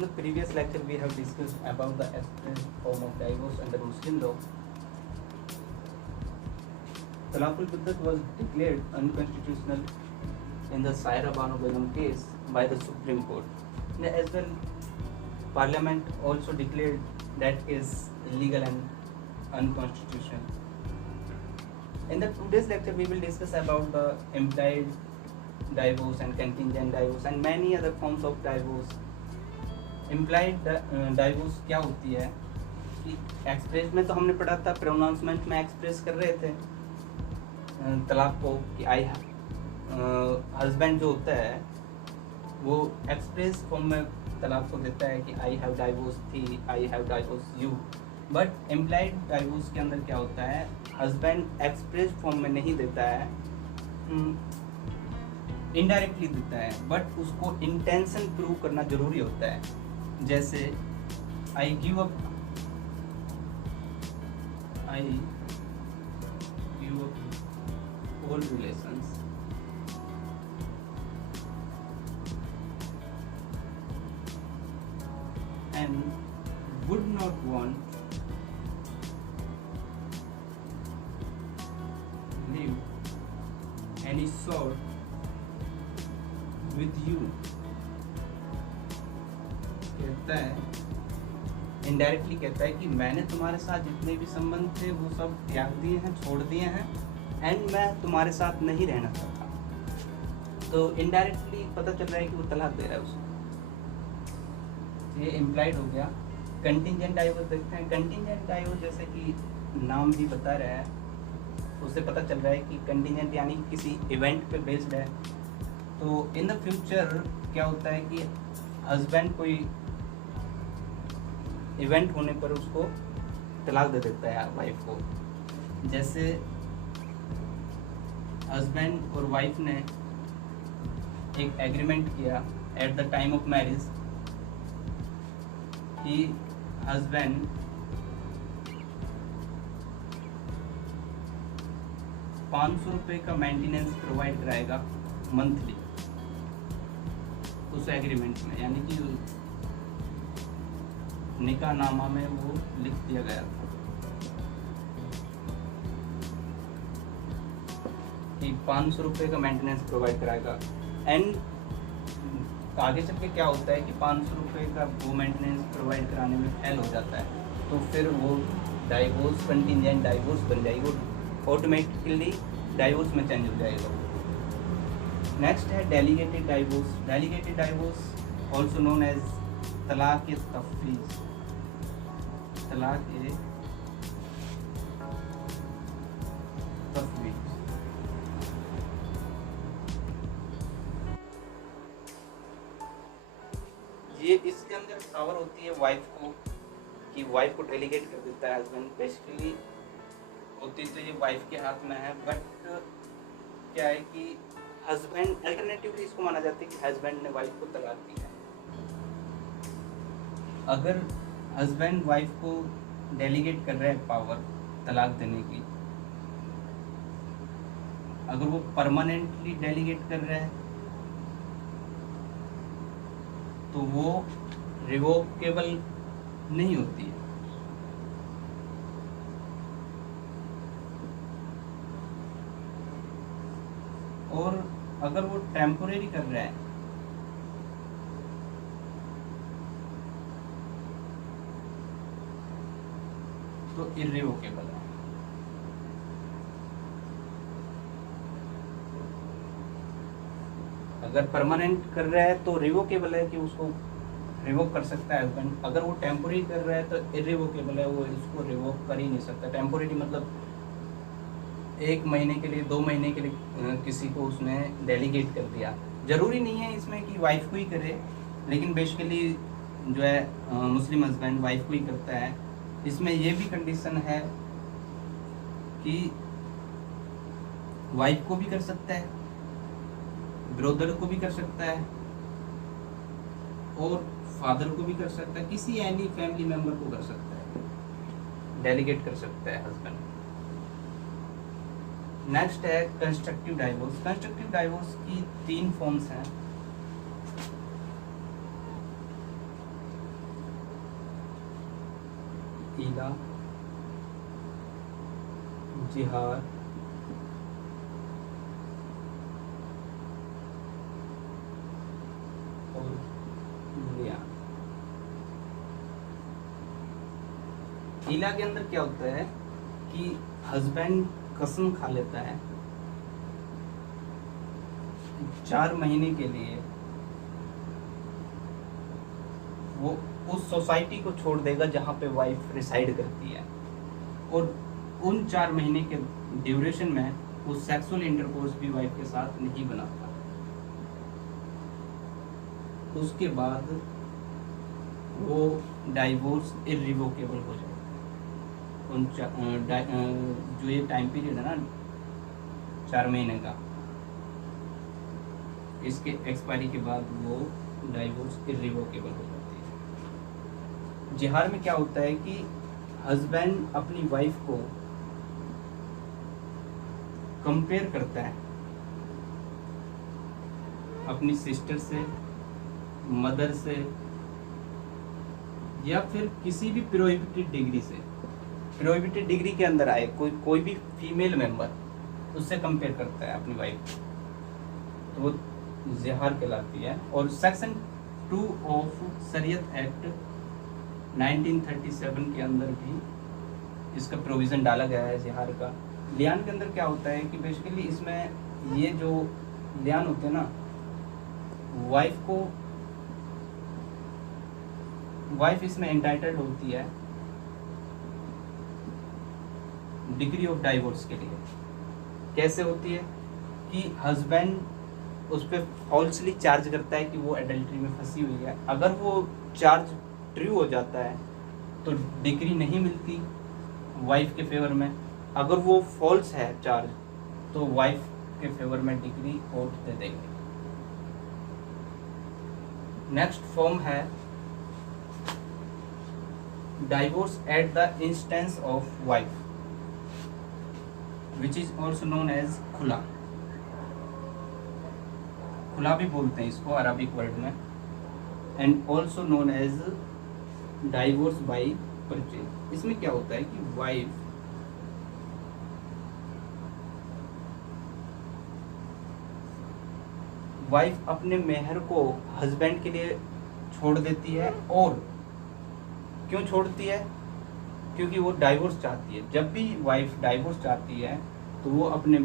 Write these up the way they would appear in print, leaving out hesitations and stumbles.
In the previous lecture, we have discussed about the express form of divorce under Muslim law. Talaq al-Biddat was declared unconstitutional in the Saira Banu Begum case by the Supreme Court. As well, Parliament also declared that case illegal and unconstitutional. In the today's lecture, we will discuss about the implied divorce and contingent divorce and many other forms of divorce. Implied divorce क्या होती है कि express में तो हमने पढ़ा था, pronouncement में एक्सप्रेस कर रहे थे तलाक को कि आई हस्बैंड जो होता है वो एक्सप्रेस फॉर्म में तलाक को देता है कि आई हैव डाइवोर्स थी, I have divorce you. But implied divorce के अंदर क्या होता है, हस्बैंड एक्सप्रेस फॉर्म में नहीं देता है, इनडायरेक्टली देता है, बट उसको इंटेंशन प्रूव करना जरूरी होता है। जैसे I give up all relations and would not want live any sort with you। कहता है इनडायरेक्टली कहता है कि मैंने तुम्हारे साथ जितने भी संबंध थे वो सब त्याग दिए हैं, छोड़ दिए हैं एंड मैं तुम्हारे साथ नहीं रहना चाहता। तो इनडायरेक्टली पता चल रहा है कि वो तलाक दे रहा है उसको। ये इम्प्लाइड हो गया। कंटिंजेंट डाइवोर्स देखते हैं। कंटिंजेंट डाइवोर्स जैसे कि नाम भी बता रहा है, उससे पता चल रहा है कि कंटिंजेंट यानी किसी इवेंट पे बेस्ड है। तो इन द फ्यूचर क्या होता है कि हस्बैंड कोई इवेंट होने पर उसको तलाक दे देता है वाइफ को। जैसे हस्बैंड और वाइफ ने एक एग्रीमेंट किया at the time of marriage कि हस्बैंड ₹500 का मेंटेनेंस प्रोवाइड कराएगा मंथली उस एग्रीमेंट में, यानी कि निकाह नामा में वो लिख दिया गया था कि ₹500 का मेंटेनेंस प्रोवाइड कराएगा। एंड आगे चल के क्या होता है कि ₹500 का वो मेंटेनेंस प्रोवाइड कराने में फेल हो जाता है, तो फिर वो डाइवोर्स कंटिंजेंट डाइवोर्स बन जाएगी, वो ऑटोमेटिकली डाइवोर्स में चेंज हो जाएगा। नेक्स्ट है delegated divorce. Delegated divorce also known as तलाक तफवीज़। तलाक तफवीज़ ये इसके अंदर पावर होती है वाइफ को, कि वाइफ को डेलीगेट कर देता है हस्बैंड। बेसिकली होती तो ये वाइफ के हाथ में है, बट क्या है कि हस्बैंड अल्टरनेटिवली इसको माना जाता है कि हस्बैंड ने वाइफ को तलाक दी है। अगर हस्बैंड वाइफ को डेलीगेट कर रहा है पावर तलाक देने की, अगर वो परमानेंटली डेलीगेट कर रहा है तो वो रिवोकेबल नहीं होती है। और अगर वो टेम्पोरेरी कर रहा है तो इर्रिवोकेबल है। अगर परमानेंट कर रहा है तो रिवोकेबल है कि उसको रिवोक कर सकता है हस्बैंड। अगर वो टेम्पोरेरी कर रहा है तो इर्रिवोकेबल है, वो इसको रिवोक कर ही नहीं सकता। टेम्पोरेरी मतलब 1 महीने के लिए, 2 महीने के लिए किसी को उसने डेलीगेट कर दिया। ज़रूरी नहीं है इसमें कि वाइफ को ही करे, लेकिन बेसिकली जो है मुस्लिम हस्बैंड वाइफ को ही करता है। इसमें ये भी कंडीशन है कि वाइफ को भी कर सकता है, ब्रदर को भी कर सकता है और फादर को भी कर सकता है, किसी एनी फैमिली मेंबर को कर सकता है, डेलीगेट कर सकता है हस्बैंड। नेक्स्ट है कंस्ट्रक्टिव डाइवोर्स। कंस्ट्रक्टिव डाइवोर्स की 3 फॉर्म्स हैं। ईला, जिहार, और लियान। ईला के अंदर क्या होता है कि हस्बैंड कसम खा लेता है 4 महीने के लिए वो उस सोसाइटी को छोड़ देगा जहाँ पे वाइफ रिसाइड करती है, और उन 4 महीने के ड्यूरेशन में वो सेक्सुअल इंटरकोर्स भी वाइफ के साथ नहीं बनाता। उसके बाद वो डाइवोर्स इर्रिवोकेबल हो जाएगा। उन जो ये टाइम पीरियड है ना 4 महीने का, इसके एक्सपायरी के बाद वो डाइवोर्स इर्रिवोकेबल हो जाती है। जिहार में क्या होता है कि हस्बैंड अपनी वाइफ को कंपेयर करता है अपनी सिस्टर से, मदर से, या फिर किसी भी प्रोहिबिटेड डिग्री से। प्रोहिबिटेड डिग्री के अंदर आए कोई भी फीमेल मेंबर, उससे कंपेयर करता है अपनी वाइफ, तो वो जिहार कहलाती है। और सेक्शन 2 ऑफ शरीयत एक्ट 1937 के अंदर भी इसका प्रोविज़न डाला गया है जिहार का। लियान के अंदर क्या होता है कि बेसिकली इसमें ये जो लियान होते हैं ना, वाइफ इसमें एंटाइटल्ड होती है डिग्री ऑफ डाइवोर्स के लिए। कैसे होती है कि हस्बैंड उस पर फॉल्सली चार्ज करता है कि वो एडल्ट्री में फंसी हुई है। अगर वो चार्ज ट्रू हो जाता है तो डिग्री नहीं मिलती वाइफ के फेवर में। अगर वो फॉल्स है चार्ज तो वाइफ के फेवर में डिग्री कोर्ट दे देंगे। नेक्स्ट फॉर्म है divorce at the instance of wife, which is also known as खुला। खुला भी बोलते हैं इसको अरबिक वर्ड में, and also known as divorce by purchase. इसमें क्या होता है कि वाइफ अपने मेहर को हस्बैंड के लिए छोड़ देती है। और क्यों छोड़ती है? क्योंकि वो डाइवोर्स चाहती है। जब भी वाइफ डाइवोर्स चाहती है तो वो अपने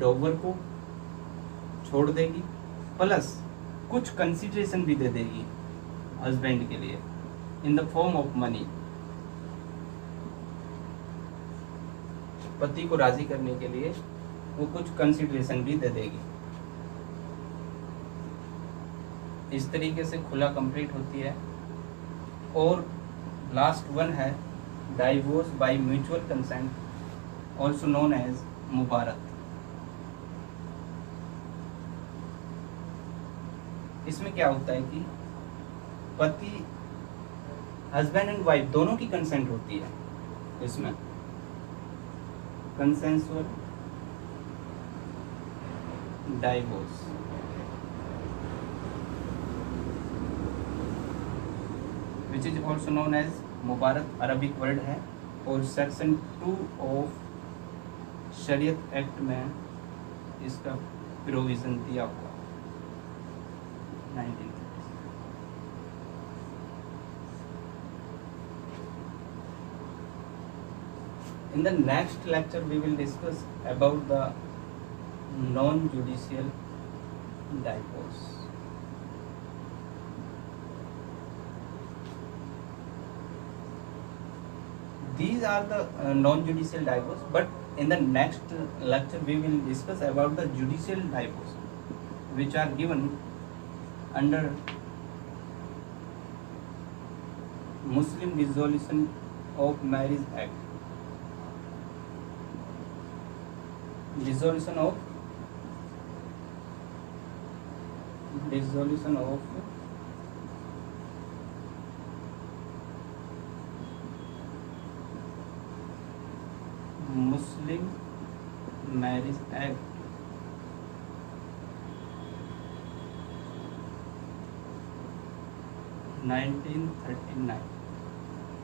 डॉवर को छोड़ देगी, प्लस कुछ कंसिडरेशन भी दे देगी हस्बैंड के लिए in the form of money. पति को राजी करने के लिए वो कुछ कंसिडरेशन भी दे देगी। इस तरीके से खुला कंप्लीट होती है। और लास्ट वन है divorce by mutual consent, also known as मुबारत। इसमें क्या होता है कि पति, हस्बैंड एंड वाइफ दोनों की कंसेंट होती है। इसमें consensual divorce, which is also known as मुबारक, अरबिक वर्ड है। और सेक्शन 2 ऑफ शरीयत एक्ट में इसका प्रोविजन दिया हुआ 1936। In the next lecture we will discuss about the non-judicial divorce. These are the non-judicial divorce, but in the next lecture we will discuss about the judicial divorce, which are given under Muslim Dissolution of Marriage Act. Dissolution of Muslim Marriage Act 1939।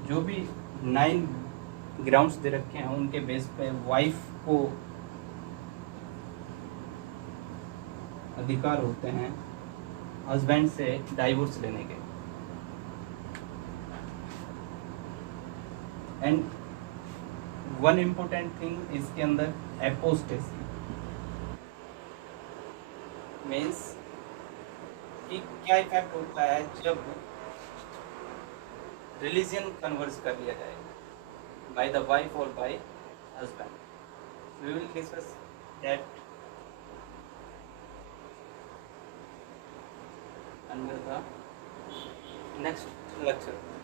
जो भी 9 grounds दे रखे हैं, उनके base पे wife को अधिकार होते हैं हस्बैंड से डाइवोर्स लेने के। एंड वन इम्पोर्टेंट थिंग इसके अंदर एपोस्टेसी मीन्स कि क्या इफेक्ट होता है जब रिलीजन कन्वर्स कर लिया जाए बाय द वाइफ और by husband. We will discuss that under the next lecture.